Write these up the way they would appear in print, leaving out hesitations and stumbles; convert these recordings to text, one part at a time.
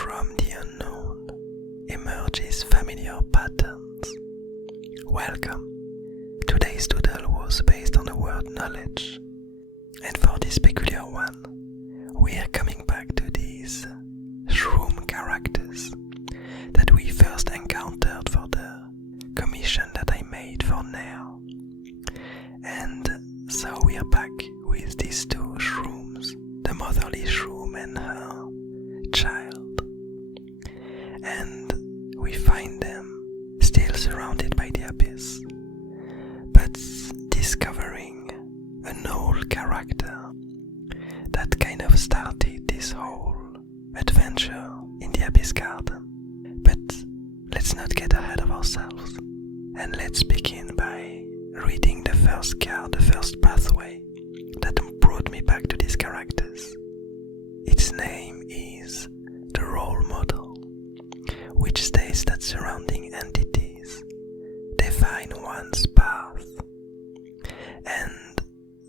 from the unknown emerges familiar patterns. Welcome. Today's doodle was based on the word knowledge, and for this peculiar one, we are coming back to these shroom characters that we first encountered for the commission that I made for Nair. And so we are back with these two shrooms, the motherly shroom and her child. And we find them still surrounded by the abyss, but discovering an old character that kind of started this whole adventure in the Abyss Garden. But let's not get ahead of ourselves, and let's begin by reading the first card, the first pathway that brought me back to these characters. Its name is the role model, which states that surrounding entities define one's path. And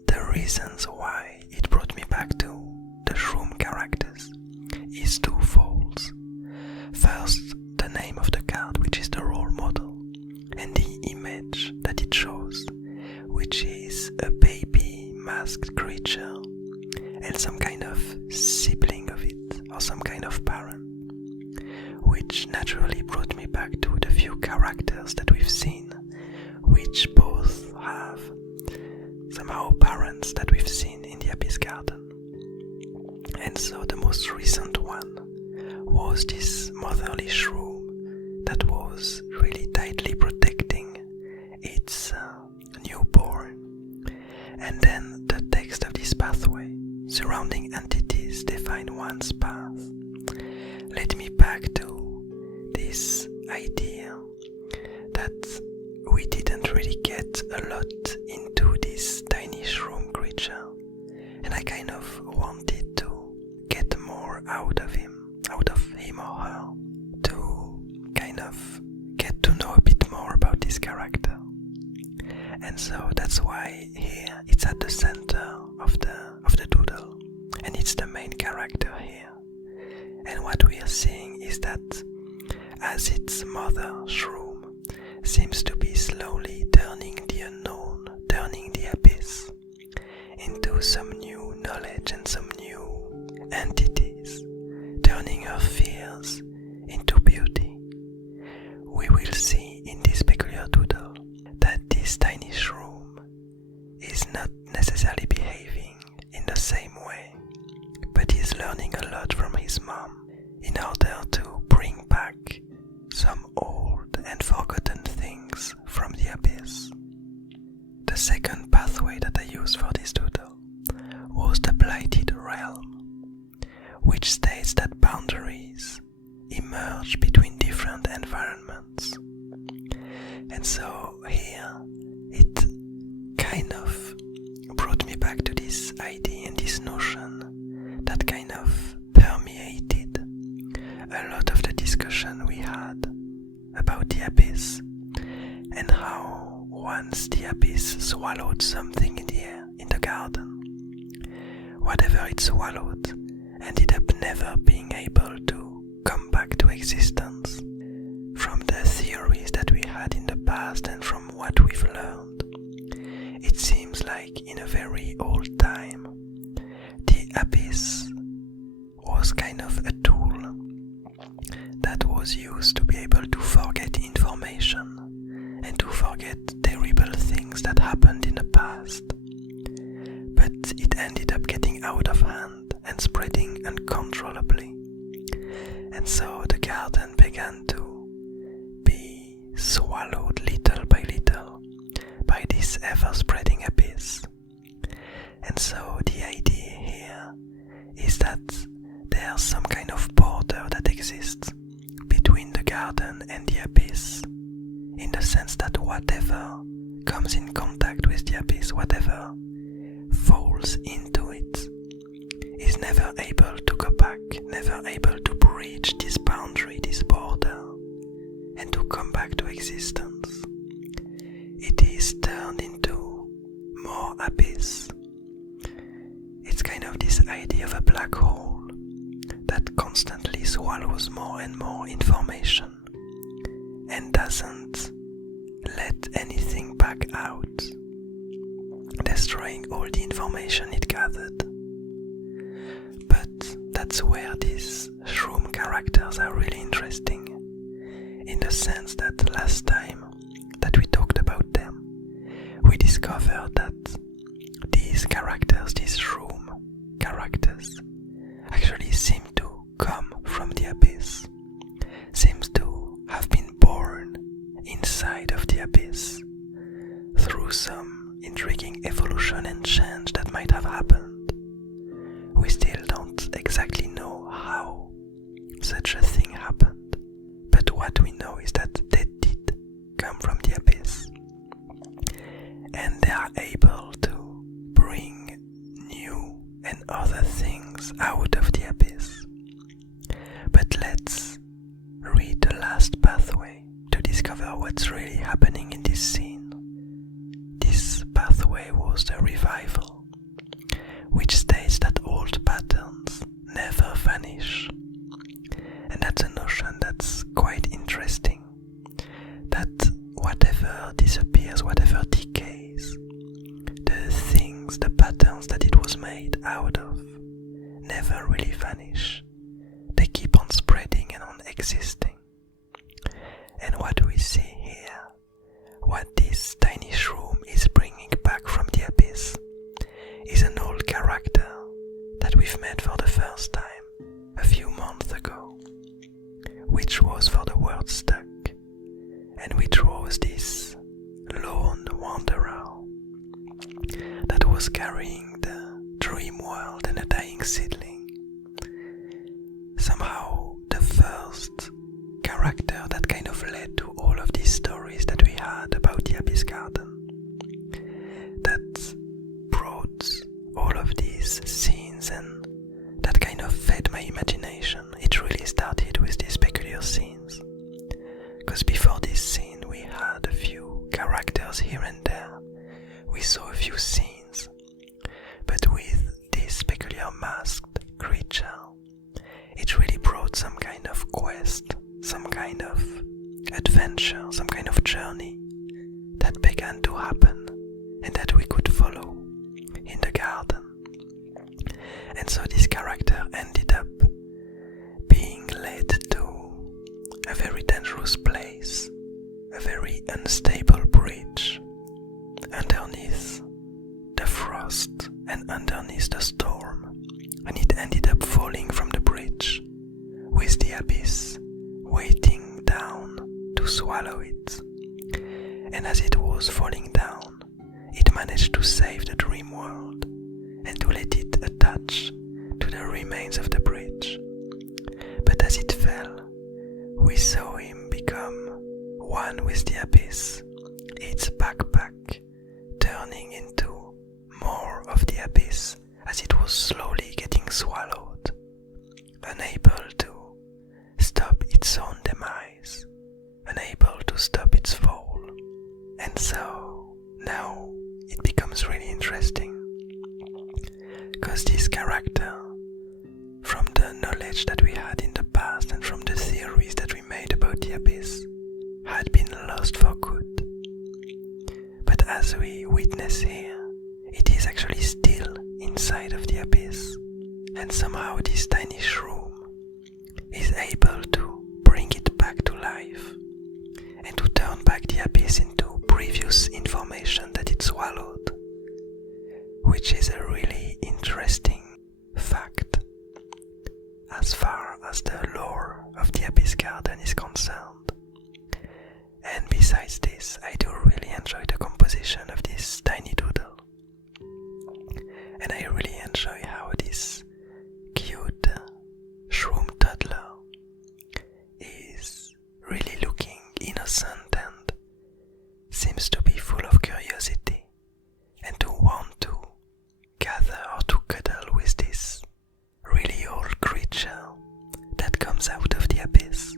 the reasons why it brought me back to the shroom characters is twofold. First, the name of the card, which is the role model, and the image that it shows, which is a baby masked creature and some kind of sibling of it, or some kind of parent, which naturally brought me back to the few characters that we've seen, which both have somehow parents that we've seen in the Abyss Garden. And so the most recent one was this motherly shroom that was really tightly protecting its newborn. And then the text of this pathway, surrounding entities define one's path, led me back to this idea that we didn't really get a lot into this tiny shroom creature, and I kind of wanted to get more out of him or her, to kind of get to know a bit more about this character. And so that's why here it's at the center of the doodle, and it's the main character here. And what we are seeing is that as its mother shroom seems to be slowly turning the unknown, turning the abyss into some new knowledge and some new entities, turning her fears into beauty, we will see in this peculiar doodle that this tiny shroom is not necessarily behaving in the same way, but is learning a lot from his mom in order to bring back some old and forgotten things from the abyss. The second pathway that I used for this doodle was the blighted realm, which states that boundaries emerge between different environments. And so here it kind of brought me back to this idea and this notion that kind of permeated a lot of the discussion we had about the abyss, and how once the abyss swallowed something in the air, in the garden, whatever it swallowed ended up never being able to come back to existence. From the theories that we had in the past and from what we've learned, it seems like in a very old time, the abyss was kind of a tool that was used to be able to forget information and to forget terrible things that happened in the past. But it ended up getting out of hand and spreading uncontrollably. And so the garden began to be swallowed little by little by this ever-spreading abyss. And so the idea here is that there's some kind of border that exists between the garden and the abyss, in the sense that whatever comes in contact with the abyss, whatever falls into it, is never able to go back, never able to breach this boundary, this border, and to come back to existence. It is turned into more abyss. It's kind of this idea of a black hole that constantly slowly swallows more and more information and doesn't let anything back out, destroying all the information it gathered. But that's where these shroom characters are really interesting, in the sense that last time that we talked about them, we discovered that these characters, these shroom characters, actually seem to come from the abyss, seems to have been born inside of the abyss through some intriguing evolution and change that might have happened. We still don't exactly know how such a thing happened, but what we know is that they did come from the abyss, and they are able to bring new and other things out of the abyss. But let's read the last pathway to discover what's really happening in this scene. This pathway was the revival, which states that old patterns never vanish. And that's a notion that's quite interesting, that whatever disappears, whatever decays, the things, the patterns that it was made out of never really vanish. They keep on spreading and on existing. And what we see here, what this tiny shroom is bringing back from the abyss, is an old character that we've met for the first time a few months ago, which was for the word stuck, and which was this lone wanderer that was carrying the dream world and a dying seedling. Somehow the first character that kind of led to all of these stories that we had about the Abyss Garden, that brought all of these scenes and that kind of fed my imagination. It really started with these peculiar scenes, because before this scene we had a few characters here and there, we saw a few scenes, but with this peculiar masked creature, it really brought some kind of quest, some kind of adventure, some kind of journey that began to happen and that we could follow in the garden. And so this character ended up being led to a very dangerous place, a very unstable bridge, underneath the frost and underneath the storm, and it ended up falling from the bridge, with the abyss waiting down to swallow it. And as it was falling down, it managed to save the dream world and to let it attach to the remains of the bridge. But as it fell, we saw him become one with the abyss, its backpack turning into more of the abyss as it was slowly getting swallowed, unable to stop its own demise, unable to stop its fall. And so now it becomes really interesting, because this character, from the knowledge that we had in the past and from the theories that we made about the abyss, had been lost for good. But as we witness here, it is actually still inside of the abyss, and somehow this tiny shroom is able to bring it back to life and to turn back the abyss into previous information that it swallowed, which is a really interesting fact as far as the lore of the Abyss Garden is concerned. And besides this, I do really enjoy the composition of this tiny doodle, and I really enjoy how this cute shroom toddler is really looking innocent and seems to be full of curiosity and to want to gather or to cuddle with this really old creature that comes out of the abyss.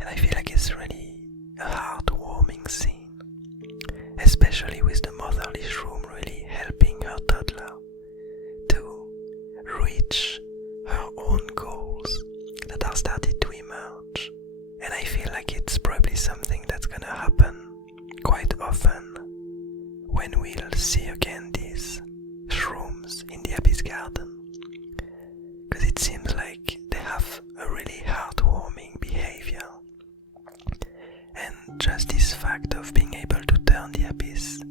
And I feel like it's really a heartwarming scene, especially with the motherly shroom really helping her toddler to reach her own goals that are like it's probably something that's gonna happen quite often when we'll see again these shrooms in the Abyss Garden. Because it seems like they have a really heartwarming behavior. And just this fact of being able to turn the Abyss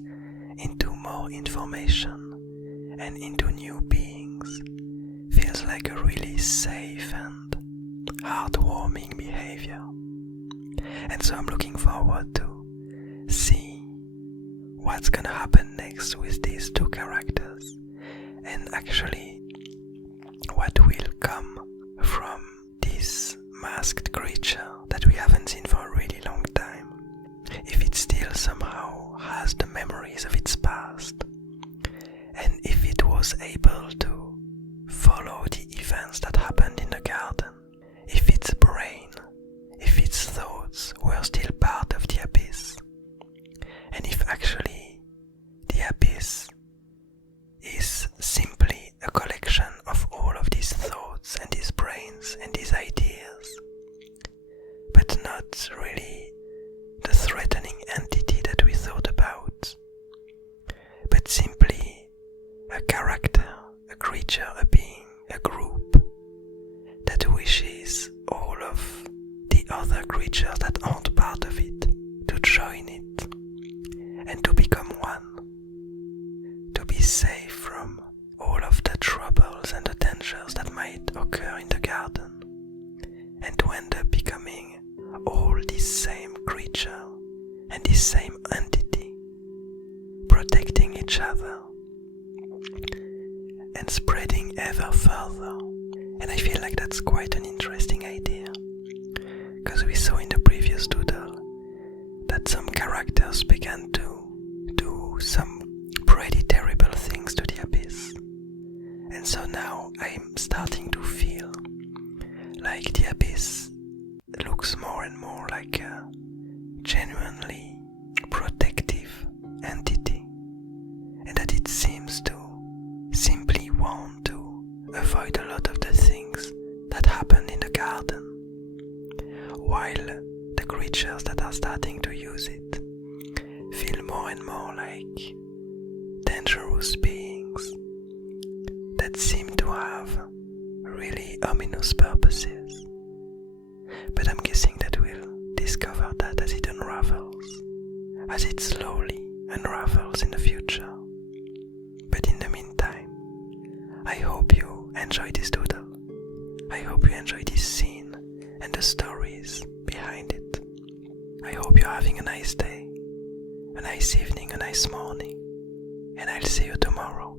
into more information and into new beings feels like a really safe and heartwarming behavior. And so I'm looking forward to see what's gonna happen next with these two characters, and actually what will come from this masked creature that we haven't seen for a really long time. If it still somehow has the memories of its past, and if it was able to follow the events that happened in the garden, if its brain, if its thoughts were still part of the Abyss, and if actually the Abyss is simply a collection of all of these thoughts and these brains and these ideas, but not really the threatening entity that we thought about, but simply a character, a creature, a being, a group that wishes all of the other creatures that aren't part of it to join it and to become one, to be safe from all of the troubles and the dangers that might occur in the garden, and to end up becoming all this same creature and this same entity, protecting each other and spreading ever further. And I feel like that's quite an interesting idea, because we saw in the previous Doodle that some characters began to do some pretty terrible things to the Abyss. And so now I'm starting to feel like the Abyss looks more and more like a genuinely protective entity, and that it seems to simply want to avoid a lot of the things that happened in the garden, while the creatures that are starting to use it feel more and more like dangerous beings that seem to have really ominous purposes. But I'm guessing that we'll discover that as it unravels, as it slowly unravels in the future. But in the meantime, I hope you enjoy this doodle. I hope you enjoy this scene and the stories behind it. I hope you're having a nice day, a nice evening, a nice morning, and I'll see you tomorrow.